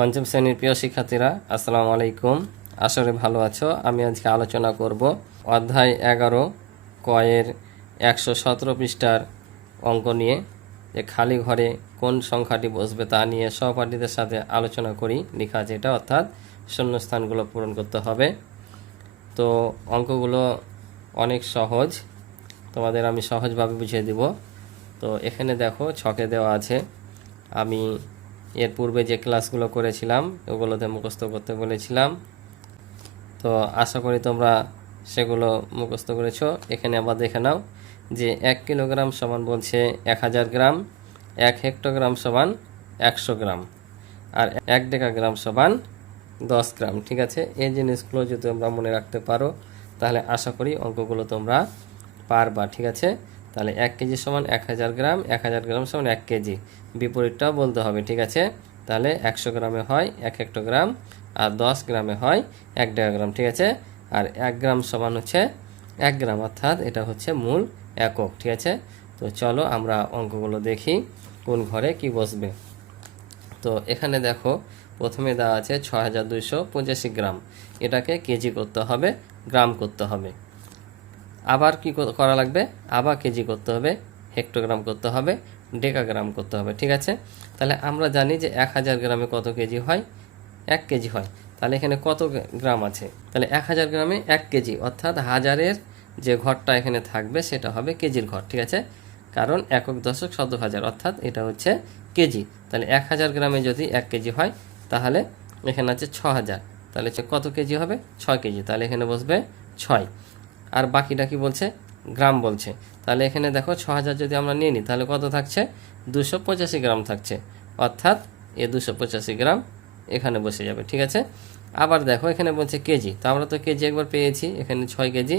পঞ্চম শ্রেণির প্রিয় শিক্ষার্থীরা, আসসালামু আলাইকুম। করি ভালো আছো। আমি আজকে আলোচনা করব অধ্যায় এগারো, কয়ের একশো সতেরো পৃষ্ঠার অঙ্ক নিয়ে, যে খালি ঘরে কোন সংখ্যাটি বসবে তা নিয়ে সহপাঠীদের সাথে আলোচনা করি। লেখা আছে এটা, অর্থাৎ শূন্যস্থানগুলো পূরণ করতে হবে। তো অঙ্কগুলো অনেক সহজ, তোমাদের আমি সহজভাবে বুঝিয়ে দিব। তো এখানে দেখো, ছকে দেওয়া আছে, আমি এর পূর্বে যে ক্লাসগুলো করেছিলাম, ওগুলোতে মুখস্থ করতে বলেছিলাম। তো আশা করি তোমরা সেগুলো মুখস্থ করেছ। এখানে আবার দেখে নাও যে এক কিলোগ্রাম সমান বলছে এক হাজার গ্রাম, এক হেক্টোগ্রাম সমান একশো গ্রাম, আর এক ডেকা গ্রাম সমান দশ গ্রাম। ঠিক আছে? এই জিনিসগুলো যদি তোমরা মনে রাখতে পারো, তাহলে আশা করি অঙ্কগুলো তোমরা পারবা। ঠিক আছে? তাহলে এক কেজি সমান এক হাজার গ্রাম, এক হাজার গ্রাম সমান এক কেজি। বিপরীতটাও বলতে হবে, ঠিক আছে? তাহলে একশো গ্রামে হয় এক গ্রাম আর দশ গ্রামে হয় এক গ্রাম ঠিক আছে? আর এক গ্রাম সমান হচ্ছে এক গ্রাম, অর্থাৎ এটা হচ্ছে মূল একক, ঠিক আছে? তো চলো আমরা অঙ্কগুলো দেখি, কোন ঘরে কি বসবে। তো এখানে দেখো, প্রথমে দেওয়া আছে ছ গ্রাম। এটাকে কেজি করতে হবে, গ্রাম করতে হবে। আবার কি করা লাগবে? আবার কেজি করতে হবে, হেক্টোগ্রাম করতে হবে, ডেকাগ্রাম করতে হবে, ঠিক আছে? তাহলে আমরা জানি যে এক হাজার গ্রামে কত কেজি হয়? এক কেজি হয়। তাহলে এখানে কত গ্রাম আছে? তাহলে এক হাজার গ্রামে এক কেজি, অর্থাৎ হাজারের যে ঘরটা এখানে থাকবে সেটা হবে কেজির ঘর, ঠিক আছে? কারণ একক দশক শত হাজার, অর্থাৎ এটা হচ্ছে কেজি। তাহলে এক হাজার গ্রামে যদি এক কেজি হয়, তাহলে এখানে আছে ছ হাজার। তাহলে কত কেজি হবে? ছয় কেজি। তাহলে এখানে বসবে ছয়। আর বাকিটা কি বলছে? গ্রাম বলছে। তাহলে এখানে দেখো ছ হাজার যদি আমরা নিয়ে নিই, তাহলে কত থাকছে? দুশো পঁচাশি গ্রাম থাকছে। অর্থাৎ এ দুশো পঁচাশি গ্রাম এখানে বসে যাবে, ঠিক আছে? আবার দেখো এখানে বলছে কেজি। তো আমরা তো কেজি একবার পেয়েছি, এখানে ছয় কেজি।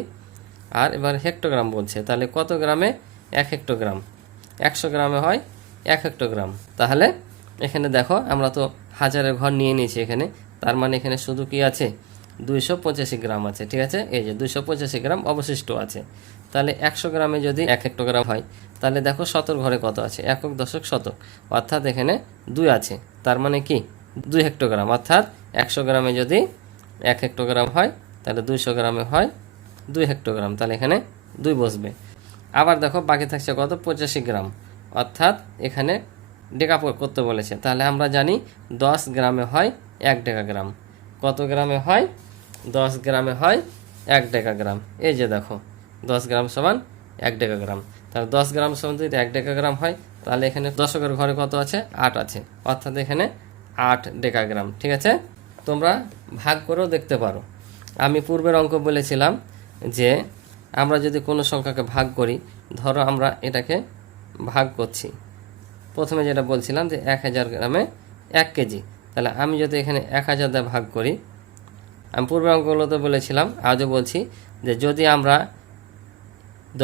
আর এবার হেক্টোগ্রাম বলছে, তাহলে কত গ্রামে? এক হেক্টোগ্রাম। একশো গ্রামে হয় এক হেক্টোগ্রাম। তাহলে এখানে দেখো আমরা তো হাজারের ঘর নিয়ে নিয়েছি এখানে। তার মানে এখানে শুধু কি আছে? দুইশো পঁচাশি গ্রাম আছে, ঠিক আছে? এই যে দুইশো পঁচাশি গ্রাম অবশিষ্ট আছে। তাহলে একশো গ্রামে যদি এক হেক্টোগ্রাম হয়, তাহলে দেখো শতর ঘরে কত আছে? একক দশক শতক, অর্থাৎ এখানে দুই আছে। তার মানে কি? দুই হেক্টোগ্রাম, অর্থাৎ একশো গ্রামে যদি এক হেক্টোগ্রাম হয়, তাহলে দুইশো গ্রামে হয় দুই হেক্টোগ্রাম। তাহলে এখানে দুই বসবে। আবার দেখো বাকি থাকছে কত? পঁচাশি গ্রাম। অর্থাৎ এখানে ডেকা করতে বলেছে। তাহলে আমরা জানি দশ গ্রামে হয় এক ডেকা গ্রাম। কত গ্রামে হয়? দশ গ্রামে হয় এক ডেকাগ্রাম এই যে দেখো, দশ গ্রাম সমান এক ডেকাগ্রাম তাহলে দশ গ্রাম সমান যদি এক ডেকাগ্রাম হয়, তাহলে এখানে দশকের ঘরে কত আছে? আট আছে। অর্থাৎ এখানে আট ডেকাগ্রাম ঠিক আছে? তোমরা ভাগ করেও দেখতে পারো। আমি পূর্বের অঙ্ক বলেছিলাম যে আমরা যদি কোনো সংখ্যাকে ভাগ করি, ধরো আমরা এটাকে ভাগ করছি। প্রথমে যেটা বলছিলাম যে এক হাজার গ্রামে এক কেজি। তাহলে আমি যদি এখানে এক হাজার দিয়ে ভাগ করি আমি পূর্বের অঙ্কগুলোতে বলেছিলাম, আজও বলছি যে যদি আমরা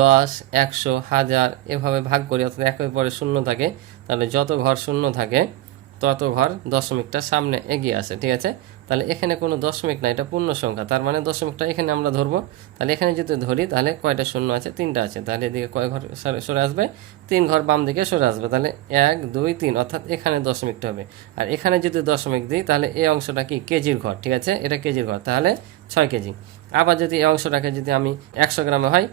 দশ, একশো, হাজার এভাবে ভাগ করি, অর্থাৎ একের পরে শূন্য থাকে, তাহলে যত ঘর শূন্য থাকে, তত ঘর দশমিকটা সামনে এগিয়ে আসে, ঠিক আছে? তাহলে এখানে কোনো দশমিক না, এটা পূর্ণ সংখ্যা। তার মানে দশমিকটা এখানে আমরা ধরবো। তাহলে এখানে যদি ধরি, তাহলে কয়টা শূন্য আছে? তিনটা আছে। তাহলে এদিকে কয় ঘর সরে- আসবে? তিন ঘর বাম দিকে সরে আসবে। তাহলে এক, দুই, তিন, অর্থাৎ এখানে দশমিকটা হবে। আর এখানে যদি দশমিক দিই, তাহলে এই অংশটা কি? কেজির ঘর, ঠিক আছে? এটা কেজির ঘর। তাহলে ছয় কেজি। আবার যদি এই অংশটাকে যদি আমি একশো গ্রামে হয়,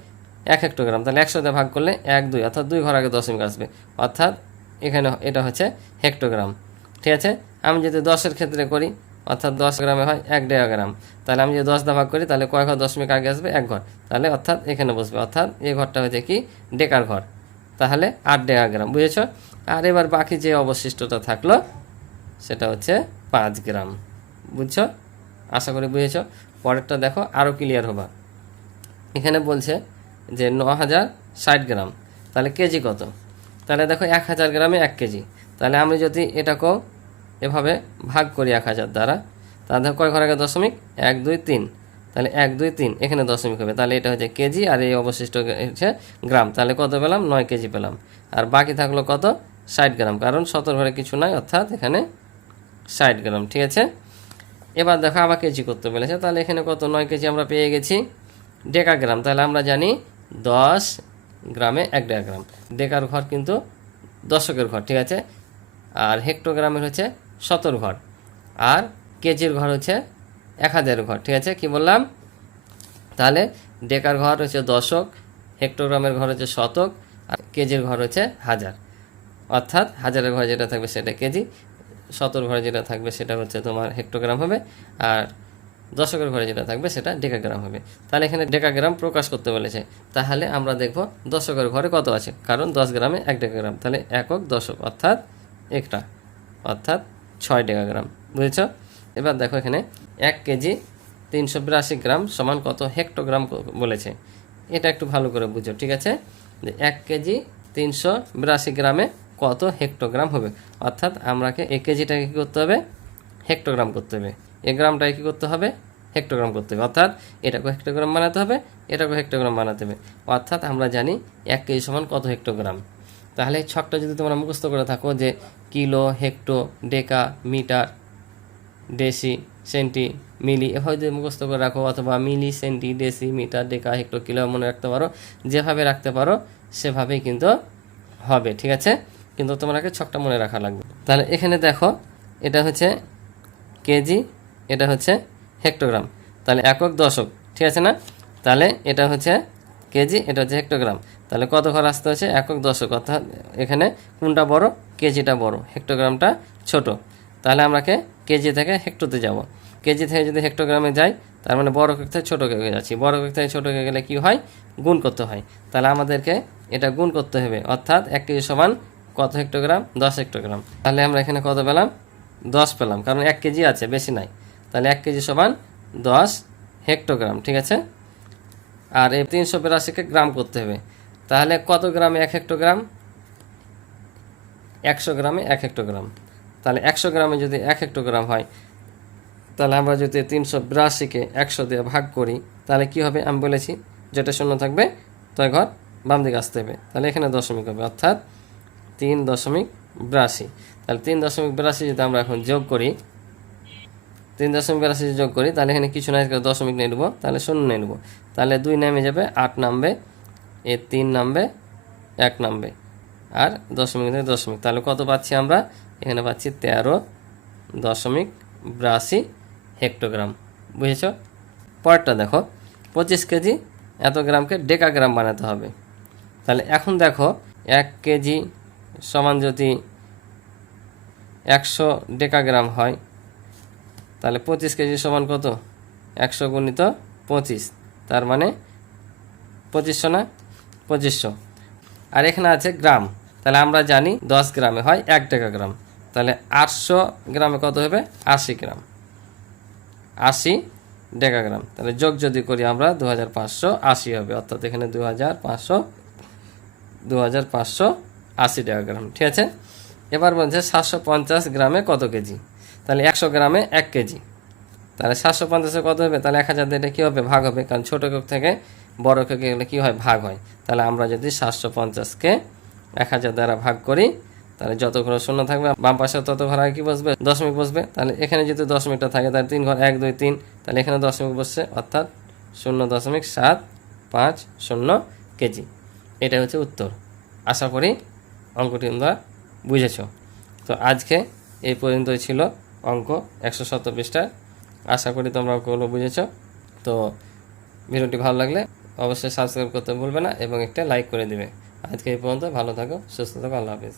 এক হেক্টোগ্রাম, তাহলে একশো দিয়ে ভাগ করলে এক, দুই, অর্থাৎ দুই ঘর আগে দশমিক আসবে। অর্থাৎ এখানে এটা হচ্ছে হেক্টোগ্রাম, ঠিক আছে? আমি যদি দশের ক্ষেত্রে করি অর্থাৎ দশ গ্রামে হয় এক ডেকাগ্রাম তাহলে আমি যদি দশ ভাগ করি, তাহলে কয় ঘর দশমিক আগে আসবে? এক ঘর। তাহলে অর্থাৎ এখানে বসবে। অর্থাৎ এই ঘরটা হচ্ছে কি? ডেকার ঘর। তাহলে আট ডেকাগ্রাম বুঝেছ? আর এবার বাকি যে অবশিষ্টটা থাকল, সেটা হচ্ছে পাঁচ গ্রাম। বুঝছ? আশা করি বুঝেছ? পরেরটা দেখো আরও ক্লিয়ার হবা। এখানে বলছে যে ন হাজার ষাট গ্রাম। তাহলে কেজি কত? তাহলে দেখো এক হাজার গ্রামে এক কেজি। তাহলে আমি যদি এটাকেও এভাবে ভাগ করি এক হাজার দ্বারা, তাহলে কয় ঘর আগে দশমিক? এক, দুই, তিন। তাহলে এক, দুই, তিন, এখানে দশমিক হবে। তাহলে এটা হচ্ছে কেজি আর এই অবশিষ্ট হচ্ছে গ্রাম। তাহলে কত পেলাম? নয় কেজি পেলাম। আর বাকি থাকল কত? ষাট গ্রাম। কারণ সতেরো ঘরে কিছু নাই, অর্থাৎ এখানে ষাট গ্রাম, ঠিক আছে? এবার দেখো আবার কেজি করতে বলেছে। তাহলে এখানে কত? নয় কেজি আমরা পেয়ে গেছি ডেকা গ্রাম। তাহলে আমরা জানি দশ গ্রামে এক ডেকা গ্রাম। ডেকার ঘর কিন্তু দশকের ঘর, ঠিক আছে? আর হেক্টোগ্রামের হচ্ছে শতর ঘর। আর কেজির ঘর হচ্ছে এক হাজারের ঘর, ঠিক আছে? কি বললাম? তাহলে ডেকার ঘর হচ্ছে দশক, হেক্টোগ্রামের ঘর হচ্ছে শতক, আর কেজির ঘর হচ্ছে হাজার। অর্থাৎ হাজারের ঘরে যেটা থাকবে সেটা কেজি শতর ঘরে যেটা থাকবে সেটা হচ্ছে তোমার হেক্টোগ্রাম হবে, আর দশকের ঘরে যেটা থাকবে সেটা ডেকাগ্রাম হবে। তাহলে এখানে ডেকাগ্রাম প্রকাশ করতে বলেছে। তাহলে আমরা দেখব দশকের ঘরে কত আছে। কারণ দশ গ্রামে এক ডেকাগ্রাম, তাহলে একক দশক, অর্থাৎ একটা, অর্থাৎ ছয় ডেকাগ্রাম বুঝেছ? এবার দেখো এখানে এক কেজি তিনশো বিরাশি গ্রাম সমান কত হেক্টোগ্রাম বলেছে। এটা একটু ভালো করে বুঝো, ঠিক আছে? এক কেজি তিনশো বিরাশি গ্রামে কত হেক্টোগ্রাম হবে? অর্থাৎ আমরাকে এক কেজিটাকে কী করতে হবে? হেক্টোগ্রাম করতে হবে। এ গ্রামটাকে কী করতে হবে? হেক্টোগ্রাম করতে হবে। অর্থাৎ এটাকে হেক্টোগ্রাম বানাতে হবে, এটাকে হেক্টোগ্রাম বানাতে হবে। অর্থাৎ আমরা জানি এক কেজি সমান কত হেক্টোগ্রাম। তাহলে এই ছকটা যদি তোমরা মুখস্থ করে থাকো যে kilo, hecto, deca, metre, deci, centi, milli এভাবে মুখস্থ করে রাখো, অথবা milli, centi, deci, metre, deca, hecto, kilo মনে রাখতে পারো, যেভাবে রাখতে পারো, সেভাবেই কিন্তু হবে, ঠিক আছে? কিন্তু তোমাকে ছকটা মনে রাখা লাগবে। তাহলে এখানে দেখো, এটা হচ্ছে কেজি, এটা হচ্ছে হেক্টোগ্রাম। তাহলে একক দশক, ঠিক আছে না? তাহলে এটা হচ্ছে কেজি, এটা হচ্ছে হেক্টোগ্রাম। তাহলে কত ঘর আসতে হচ্ছে? একক দশক, অর্থাৎ এখানে কোনটা বড়? কেজিটা বড় হেক্টোগ্রামটা ছোট। তাহলে আমরাকে কেজি থেকে হেক্টোতে যাব। কেজি থেকে যদি হেক্টোগ্রামে যাই, তার মানে বড় কেক থেকে ছোটো কেকে যাচ্ছি। বড় কেক থেকে ছোটো কেকে গেলে কী হয়? গুণ করতে হয়। তাহলে আমাদেরকে এটা গুণ করতে হবে। অর্থাৎ এক কেজি সমান কত হেক্টোগ্রাম দশ হেক্টোগ্রাম তাহলে আমরা এখানে কত পেলাম? দশ পেলাম। কারণ এক কেজি আছে, বেশি নাই। তাহলে এক কেজি সমান দশ হেক্টোগ্রাম ঠিক আছে? আর এই তিনশো বিরাশিকে গ্রাম করতে হবে। তাহলে কত গ্রামে এক হেক্টোগ্রাম একশো গ্রামে এক হেক্টোগ্রাম। তাহলে একশো গ্রামে যদি এক হেক্টোগ্রাম হয়, তাহলে আমরা যদি তিনশো বিরাশিকে একশো দিয়ে ভাগ করি, তাহলে কি হবে? আমি বলেছি, যেটা শূন্য থাকবে তো ঘর বাম দিকে আসতে হবে। তাহলে এখানে দশমিক হবে, অর্থাৎ তিন দশমিক বিরাশি। তাহলে তিন দশমিক বিরাশি যদি আমরা এখন যোগ করি, তিন দশমিক বিরাশি যোগ করি, তাহলে এখানে কিছু না দশমিক নিয়ে নেব, তাহলে শূন্য নিয়ে নেব। তাহলে দুই নামে যাবে, আট নামবে, এ তিন নামবে, এক নামবে। আর দশমিক দশমিক। তাহলে কত পাচ্ছি আমরা? এখানে পাচ্ছি তেরো দশমিক বিরাশি হেক্টোগ্রাম। বুঝেছ? পরেরটা দেখো, পঁচিশ কেজি এত গ্রামকে ডেকাগ্রাম বানাতে হবে। তাহলে এখন দেখো, এক কেজি সমান যদি একশো ডেকাগ্রাম হয়, তাহলে পঁচিশ কেজি সমান কত? একশো গুণিত পঁচিশ। তার মানে পঁচিশশো না? পঁচিশশো। আর এখানে আছে গ্রাম। তাহলে আমরা জানি দশ গ্রামে হয় এক টাকা গ্রাম। তাহলে আটশো গ্রামে কত হবে? আশি গ্রাম। আশি ডেকাগ্রাম তাহলে যোগ যদি করি আমরা দু হাজার পাঁচশো আশি হবে। অর্থাৎ এখানে দু হাজার পাঁচশো দু হাজার পাঁচশো আশি ঠিক আছে? এবার বলছে সাতশো পঞ্চাশ গ্রামে কত কেজি? তাহলে একশো গ্রামে এক কেজি। তাহলে সাতশো পঞ্চাশে কত হবে? তাহলে এক হাজার দিয়ে এটা কী হবে? ভাগ হবে। কারণ ছোটো কেক থেকে বড় কেকে গেলে কী হয়? ভাগ হয়। তাহলে আমরা যদি সাতশো পঞ্চাশকে এক হাজার দ্বারা ভাগ করি, তাহলে যত ঘর শূন্য থাকবে, বাম পাশে তত ঘর আগে কি বসবে? দশমিক বসবে। তাহলে এখানে যদি দশমিকটা থাকে, তাহলে তিন ঘর এক, দুই, তিন, তাহলে এখানে দশমিক বসছে, অর্থাৎ শূন্য দশমিক সাত পাঁচ শূন্য কেজি। এটা হচ্ছে উত্তর। আশা করি অঙ্কটি তোমরা বুঝেছ। তো আজকে এই পর্যন্তই ছিল অঙ্ক একশো পৃষ্ঠা। আশা করি তোমরা অঙ্কগুলো বুঝেছ। তো ভিডিওটি ভালো লাগলে অবশ্যই সাবস্ক্রাইব করতে ভুলবে না এবং একটা লাইক করে দিবে। আজকে এই পর্যন্ত ভালো থাকো সুস্থ থাকো আল্লাহ হাফিজ